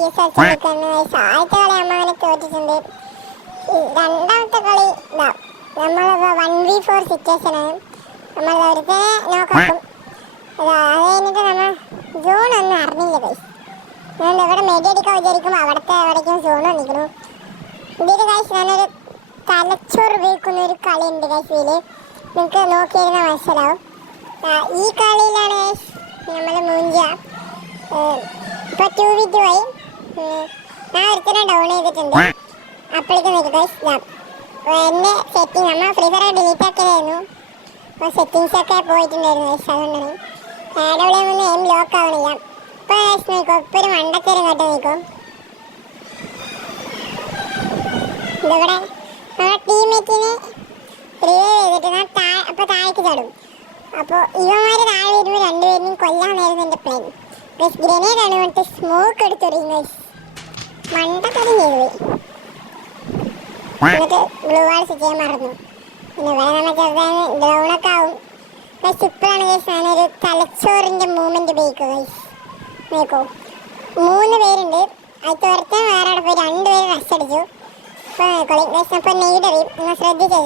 ESL കളിക്കുന്ന ആദ്യത്തെ കളി നമ്മൾ അങ്ങനെ തോറ്റിട്ടുണ്ട്. രണ്ടാമത്തെ കളി നമ്മളിപ്പോൾ 1v4 സിറ്റുവേഷനാണ്. നമ്മൾ ഒരുത്തനെ നോക്കും. അത് കഴിഞ്ഞിട്ട് നമ്മൾ സോണൊന്നും അറിഞ്ഞില്ല ഗൈസ്. ഞാൻ ഇവിടെ മെഡിയടിക്കാൻ വിചാരിക്കുമ്പോൾ അവിടുത്തെ എവിടേക്കും സോൺ നിൽക്കുന്നു. ഇതിൽ ഗൈസ് ഞാനൊരു തലച്ചോറ് ഉപയോഗിക്കുന്ന ഒരു കളിയുണ്ട് ഗൈസ്. ഇതിൽ നിങ്ങൾക്ക് നോക്കിയിരുന്നാൽ മനസ്സിലാവും. ഈ കളിയിലാണ് ഗൈസ് നമ്മൾ മൂഞ്ച. ഇപ്പോൾ 2v2 ആയി. ഞാൻ ഒരുത്തനെ ഡൗൺ ചെയ്തിട്ടുണ്ട്. അപ്പോഴേക്കും നിൽക്കും ഗൈസ്. എൻ്റെ സെറ്റിംഗ് നമ്മൾ ഫ്രീ ഫയർ ഡിലീറ്റ് ആക്കിയതായിരുന്നു. അപ്പോൾ സെറ്റിങ്സൊക്കെ പോയിട്ടുണ്ടായിരുന്നു ഗൈസ്. അതുകൊണ്ടാണ് AWM എം ലോക്ക് ആവണില്ല. ഇപ്പോൾ ഗൈസ് നോക്കോ, ഇപ്പോൾ ഒരു മണ്ടത്തേരും കേട്ട് നോക്കോ. ഇതിവിടെ നമ്മുടെ ടീംമേറ്റിനെ റിവൈവ് ചെയ്തിട്ട് ഞാൻ അപ്പോൾ താഴേക്ക് ചാടും. അപ്പോൾ ഇവന്മാർ താഴെ വരുമ്പോൾ രണ്ടുപേരും കൊല്ലാനായിരുന്നു എൻ്റെ പ്ലാൻ. ഗൈസ് ഗ്രനേഡ് ആണ് മറ്റേ സ്മോക്ക് എടുത്തെറിയും ഗൈസ്. മണ്ടത്തരം ചെയ്തു പോയി. എന്നിട്ട് ഗ്ലൂ വാൾ സെറ്റ് ചെയ്യാൻ മറന്നു. പിന്നെ ഇവിടെ നമ്മൾ ചെറുതായി ഗ്രൗണ്ടൊക്കെ ആവും ഗൈസ്. ഇപ്പോഴാണ് ഗൈസ് ഞാനൊരു തലച്ചോറിൻ്റെ മൂവ്മെൻറ്റ് ഉപയോഗിക്കുക ഗൈസ്. നോക്കൂ, 3 പേരുണ്ട്. അത് ഒരുത്തൻ വേറെ അവിടെ പോയി 2 പേര് റഷ് അടിച്ചു. ഇപ്പോൾ നോക്കോളി ഗൈസ്. അപ്പോൾ നെയ്ഡറിയും നിങ്ങൾ ശ്രദ്ധിച്ചോ.